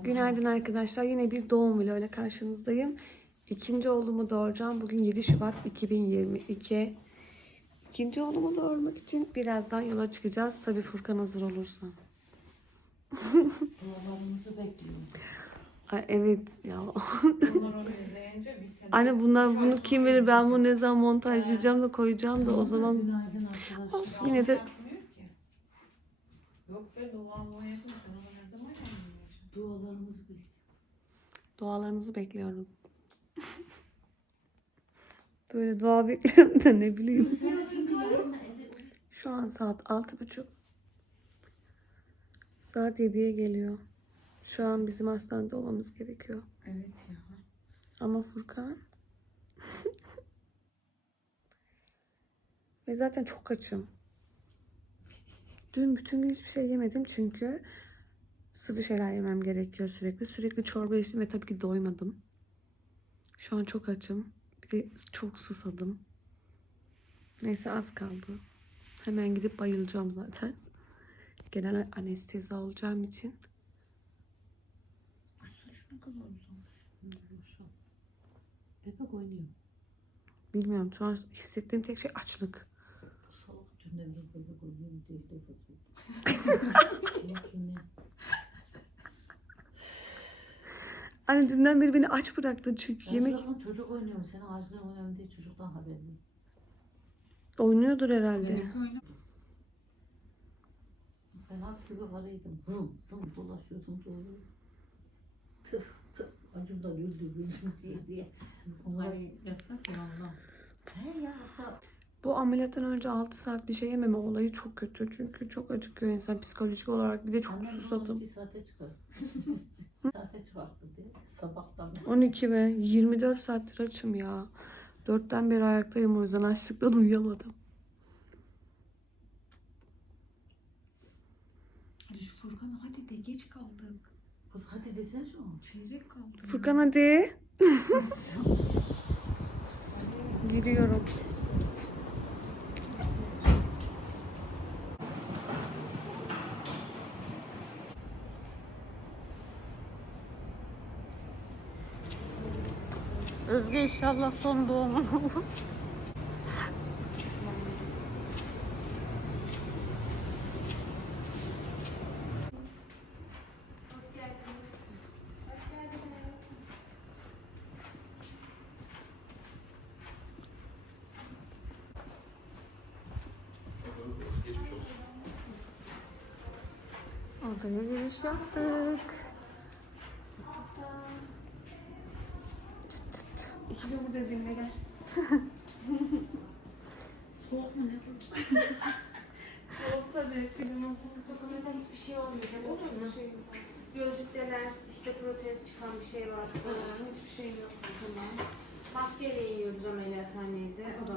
Günaydın arkadaşlar. Yine bir doğum vloguyla karşınızdayım. İkinci oğlumu doğuracağım. Bugün 7 Şubat 2022. İkinci oğlumu doğurmak için birazdan yola çıkacağız. Tabii Furkan hazır olursa. Dualarınızı bekliyorum. Ay evet ya. İzleyince sene... Anne bunlar bunu kim bilir ben bunu ne zaman montajlayacağım da koyacağım da o zaman Günaydın arkadaşlar. olsun yine de. Yok be doğallığa yakın. Sen onu ne zaman yapmıyorsun? Dualarımızı bekliyorum. dualarınızı bekliyorum. Böyle dua bekliyorum da ne bileyim. Şu an saat altı buçuk. Saat 7'ye geliyor. Şu an bizim hastanede olmamız gerekiyor. Evet ya. Ama Furkan... Ve zaten çok açım. Dün bütün gün hiçbir şey yemedim çünkü sıvı şeyler yemem gerekiyor sürekli. Sürekli çorba içtim ve tabii ki doymadım. Şu an çok açım. Bir de çok susadım. Neyse az kaldı. Hemen gidip bayılacağım zaten. Genel anestezi olacağım için. Saç ne kadar uzamış. Bebek oynuyor. Bilmiyorum şu an hissettiğim tek şey açlık. Bu salak bebek oynuyor diye laf atıyor. Kim ne? Anne dünden beri beni aç bıraktın çünkü Ben yemek zaten çocuk oynuyorum. Senin ağzına oynuyorum diye çocuktan haberim yok. oynuyordur herhalde. Ben hak gibi varıydım. Zım zım dolaşıyordum doğru. Püf püf acımdan öldü öldüm diye diye. Onlar Ay yasak ya ondan. he ya hasta. Bu ameliyattan önce 6 saat bir şey yememe olayı çok kötü. Çünkü çok acıkıyor insan psikolojik olarak. Bir de çok Annem susadım. 12 saate çıkar. saate çıkarttı diye. Sabahtan beri. 12 mi? 24 saattir açım ya. 4'ten beri ayaktayım o yüzden açlıktan uyuyamadım. Hadi şu Furkan hadi de geç kaldık. Kız hadi desene şu an. Çeyrek kaldı. Furkan hadi. Giriyorum. Özge inşallah son doğumun olur. Odaya giriş yaptık. Çıt çıt çıt. İki de burada zimle gel. Soğuk mu ne? Soğuk Klimanın Dokunmada hiçbir şey olmayacak olur mu? şey Gözlükte lens, işte protez çıkan bir şey var. Hiçbir şey yok. Tamam. Maskeyle iniyoruz ameliyathanede. O da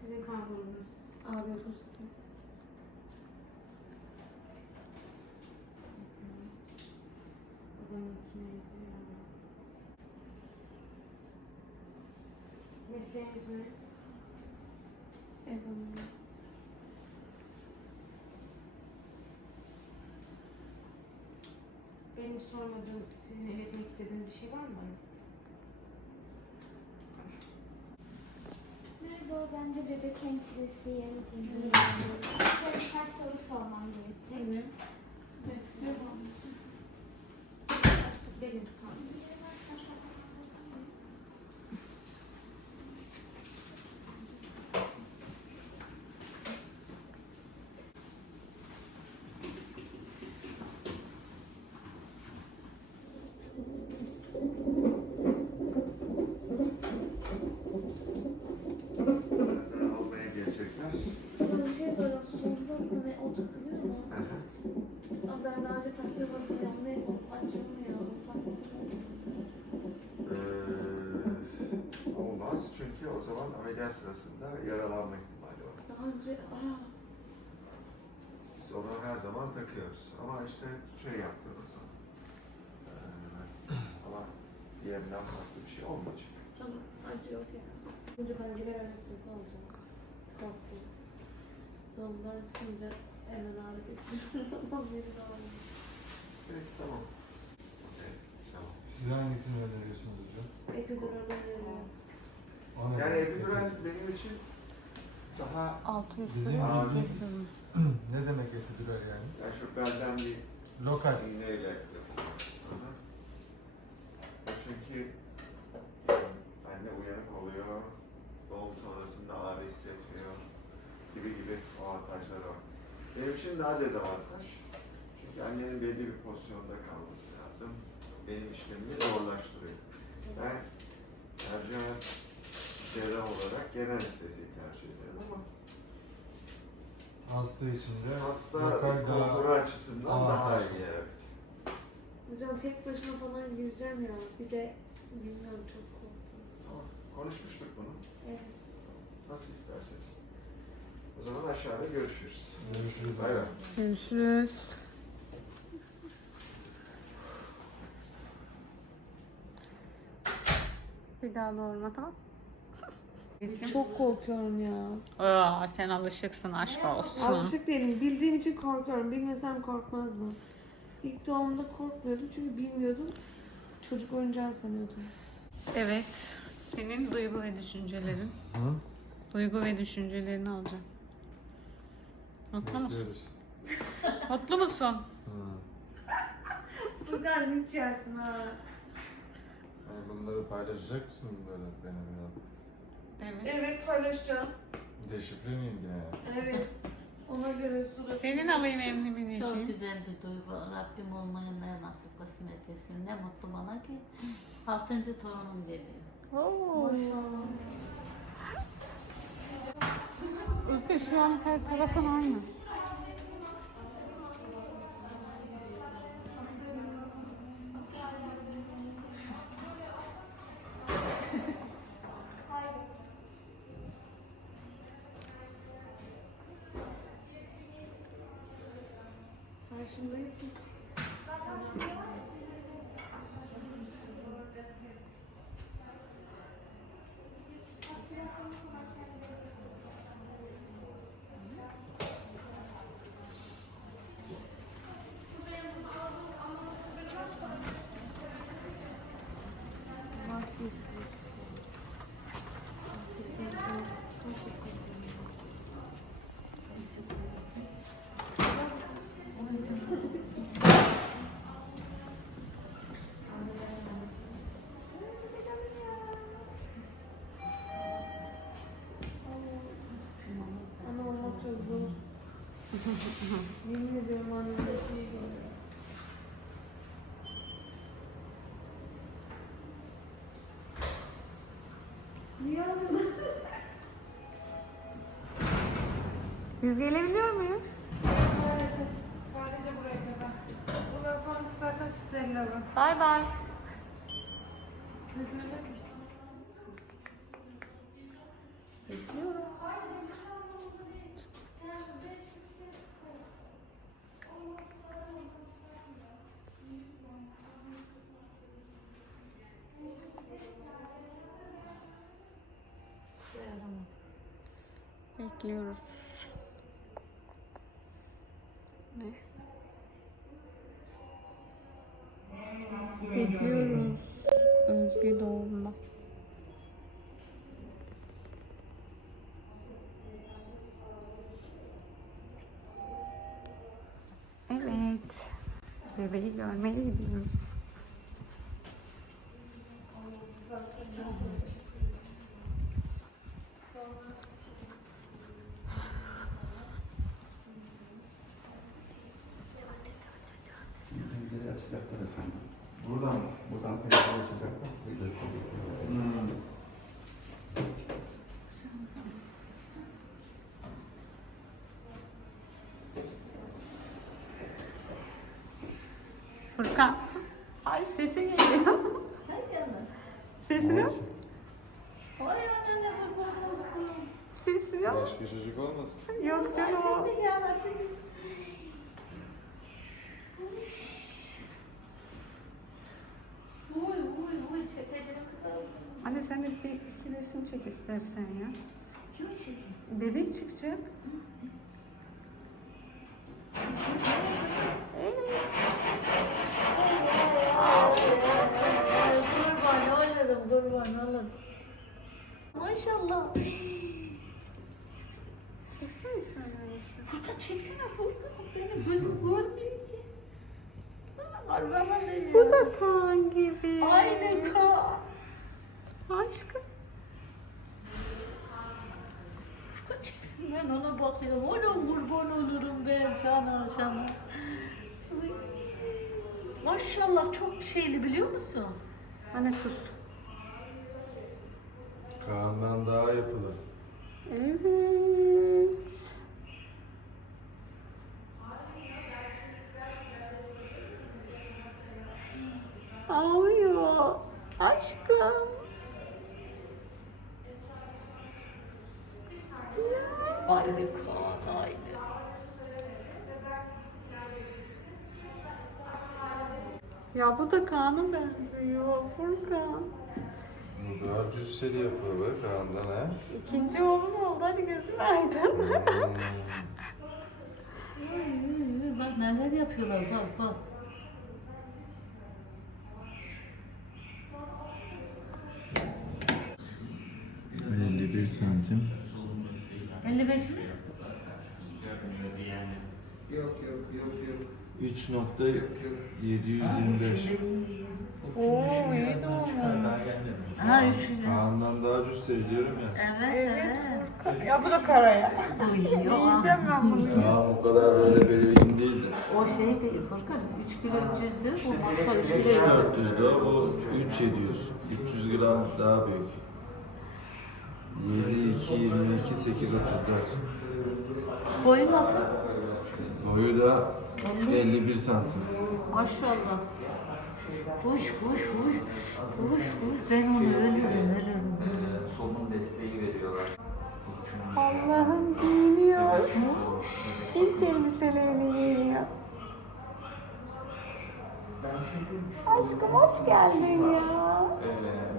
Sizin kan grubunuz. Abi pozitif. Mesleğiniz ne? Eyvallah. Benim sormadığım, sizin iletmek istediğiniz bir şey var mı? Merhaba, ben de bebek hemşiresiyim. Size birkaç soru sormam gerekecek. Benim kanım. Birazdan almaya gelecekler. Bana bir şey soracağım. Solda ne o takılıyor mu? Ama ben daha önce taktırmadım ya. Ne o açılmıyor. O takması. Ee, olmaz çünkü o zaman sırasında yaralanma ihtimali var. Daha önce aa Biz onu her zaman takıyoruz. Ama işte şey yaptığımız zaman. Ee, ama diğerinden farklı bir şey olmayacak. acı yok ya. Önce ben gelir arasında olacağım. Korktum. Doğumdan çıkınca hemen ağrı kesiyor. Ondan beri. Peki tamam. Okey, tamam. Siz hangisini öneriyorsunuz hocam? Epidural öneriyor. Yani epidural benim için daha Altı üstü. Bizim Ağrı bildiğimiz ne demek epidural yani? yani şu belden bir Lokal. iğneyle. O Çünkü anne uyanık oluyor, doğum sonrasında ağrı hissetmiyor gibi gibi avantajları var. Benim için daha dezavantaj. Çünkü annenin belli bir pozisyonda kalması lazım. Benim işlemimi zorlaştırıyor. Ben tercih cerrah olarak genel anesteziyi tercih ederim ama Hasta için de hasta lokal konforu açısından daha avantajlı. iyi. Evet. Hocam tek başıma falan gireceğim ya. Bir de bilmiyorum çok korktum. Tamam. Konuşmuştuk bunu. Evet. Nasıl isterseniz. O zaman aşağıda görüşürüz. Görüşürüz. Bay bay. Görüşürüz. Bir daha doğurma tamam. Çok korkuyorum ya. Aa, sen alışıksın aşk olsun. Alışık değilim. Bildiğim için korkuyorum. Bilmesem korkmazdım. İlk doğumda korkmuyordum çünkü bilmiyordum. Çocuk oyuncağı sanıyordum. Evet. Senin duygu ve düşüncelerin. Hı? Duygu ve düşüncelerini alacağım. Mutlu musun? Mutlu musun? Hı. Furkan hiç yersin ha. Yani bunları paylaşacak mısın böyle benimle? Evet. Evet paylaşacağım. Deşifre miyim yine? Evet. Ona göre surat. Senin alayım emnimin Çok için. güzel bir duygu. Rabbim olmayanlara nasip kısmet etsin. Ne mutlu bana ki altıncı torunum geliyor. Oo. Maşallah. Özge şu an her tarafın aynı. Yemin ediyorum annem çok zor. Niye ağlıyorsun? Biz gelebiliyor muyuz? Maalesef. Sadece buraya kadar. Bundan sonra zaten steril alın. Bay bay. Dayanamadım. Bekliyoruz. Ne? Bekliyoruz. Özge doğumda. Evet. Bebeği görmeye gidiyoruz. Buradan mı? Buradan telefon açacaklar. Size gösterecekler. Hmm. Furkan. Ay sesin geliyor. Sesini. Vay anne kurban olsun. Sesini. Başka çocuk olmasın? Yok canım o. Şimdi ya şimdi. Uy uy uy çekeceğim kızarım. Anne sen de bir iki resim çek istersen ya. Kimi çekeyim? Bebek çıkacak. Kurban Maşallah. Çeksene şöyle resim. Furkan çeksene Furkan. Benim gözüm görmüyor ki. Bu da Kaan gibi. Aynı kan. Aşkım. Furkan çeksin ben ona bakıyorum. Ona kurban olurum ben sana sana. Maşallah çok şeyli biliyor musun? Anne sus. Kaan'dan daha yapılır. Evet. Ağlıyor. Aşkım. Aynı kan aynı. Ya bu da Kaan'a benziyor. Furkan. Bu daha cüsseli yapıyor be Kaan'dan ha. İkinci oğlum oldu. Hadi gözün aydın. Hmm. Bak neler yapıyorlar bak bak. Hmm. 51 santim. 55 mi? 3.725. Oo iyi de olmuş. Ha üçüncü. Kaan'dan daha cüsseli diyorum ya. Evet evet. Ya bu da karaya. Uyuyor. Yiyeceğim ben bunu. Kaan bu kadar böyle belirgin değildi. O şey değil Furkan 3 kilo 300'dür. Bu maşallah 3 kilo. 3400 da o 3700. 300 gram daha büyük. 7, 2, 22, 8, 34. Boyu nasıl? Boyu da 51 santim. Maşallah. Fuş fuş fuş. Fuş fuş. Ben onu ölürüm ölürüm. solunum desteği veriyorlar. Allah'ım giyiniyor. İlk elbiselerini giyiyor. Aşkım hoş geldin ya.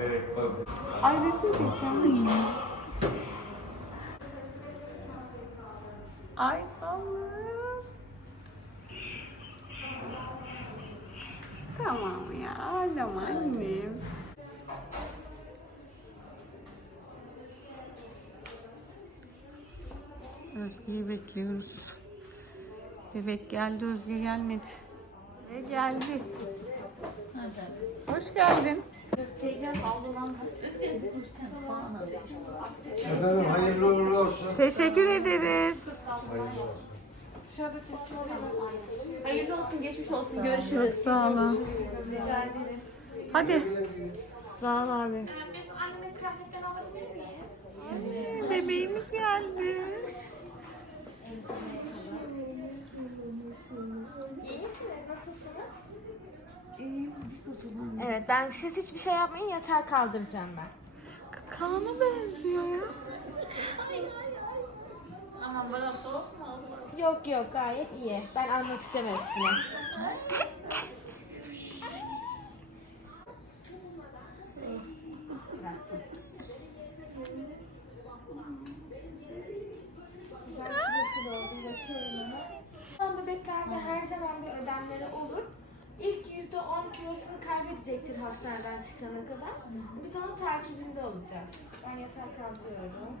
Evet, Ay resim çekeceğim. Ay Allah'ım. Tamam ya ağlama annem. Özge'yi bekliyoruz. Bebek geldi, Özge gelmedi. Ve geldi. Hoş geldin. Efendim hayırlı uğurlu olsun. Teşekkür ederiz. Hayırlı olsun, geçmiş olsun. Çok Görüşürüz. sağ olun. Hadi. Sağ ol abi. Biz annemin kıyafetlerini alabilir miyiz? Bebeğimiz geldi. İyi misiniz? Nasılsınız? Evet, ben siz hiçbir şey yapmayın, yatağa kaldıracağım ben. Kaan'a benziyor ya. Yok yok, gayet iyi. Ben anlatacağım hepsini. Son bebeklerde her zaman bir ödemleri olur. İlk yüzde on kilosunu kaybedecektir hastaneden çıkana kadar. Biz onun takibinde olacağız. Ben yatağa kaldırıyorum.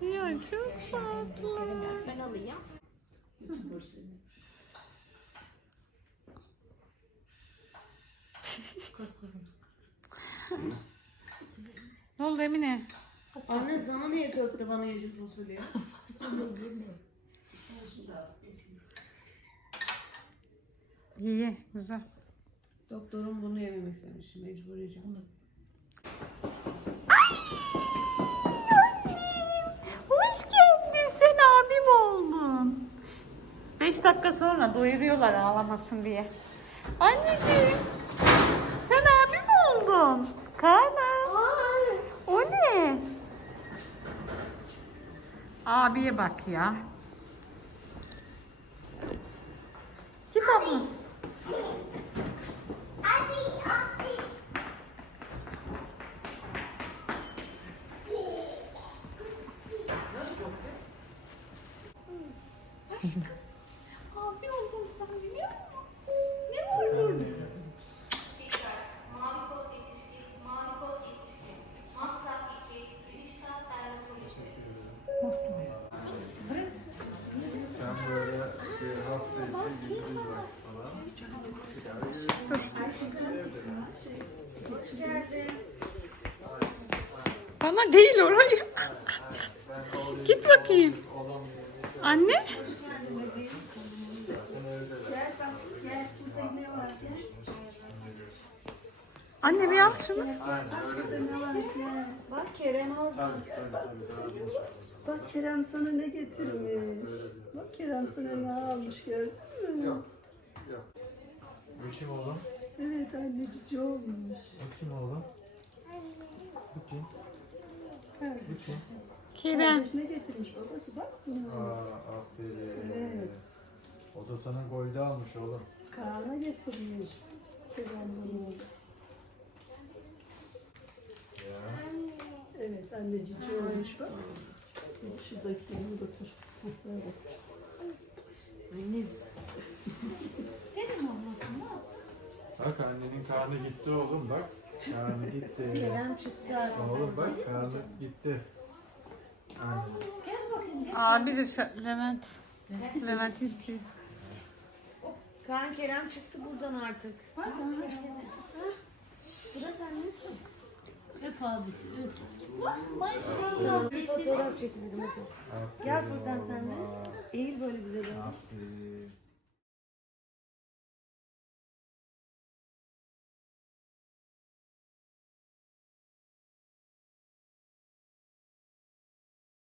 Ya çok tatlı. Ben alayım. Ne oldu Emine? Anne sana niye köfte bana yeşil fasulye? İyi, iyi, güzel. Doktorum bunu yememek istemiş. Mecbur yiyeceğim. 5 dakika sonra doyuruyorlar ağlamasın diye. Anneciğim. Sen abi mi oldun? Kana. O ne? Abiye bak ya. Bana değil orayı. Git bakayım. Anne? Anne bir al şunu. Bak Kerem orada. Bak Kerem sana ne getirmiş. Bak Kerem sana ne almış gördün mü? Yok. Yok. Kim oğlum? Evet anne cici olmuş. Kim oğlum? Bu kim? Kim? Kerem. Kardeş ne getirmiş babası bak. Aa aferin. Evet. O da sana golde almış oğlum. Kaan'a getirmiş. Kerem bunu. Ya. Evet anne cici olmuş bak. Şuradaki bunu götür. Evet. Bak annenin karnı gitti oğlum bak. Karnı gitti. Kerem çıktı. Oğlum bak karnı gitti. Anne. Abi de Levent. Levent istiyor. Kaan Kerem çıktı buradan artık. Bırak anne. Öp abisi öp. Maşallah. Bir fotoğraf çekelim hadi. Gel Furkan sen de. Eğil böyle güzel. Aferin.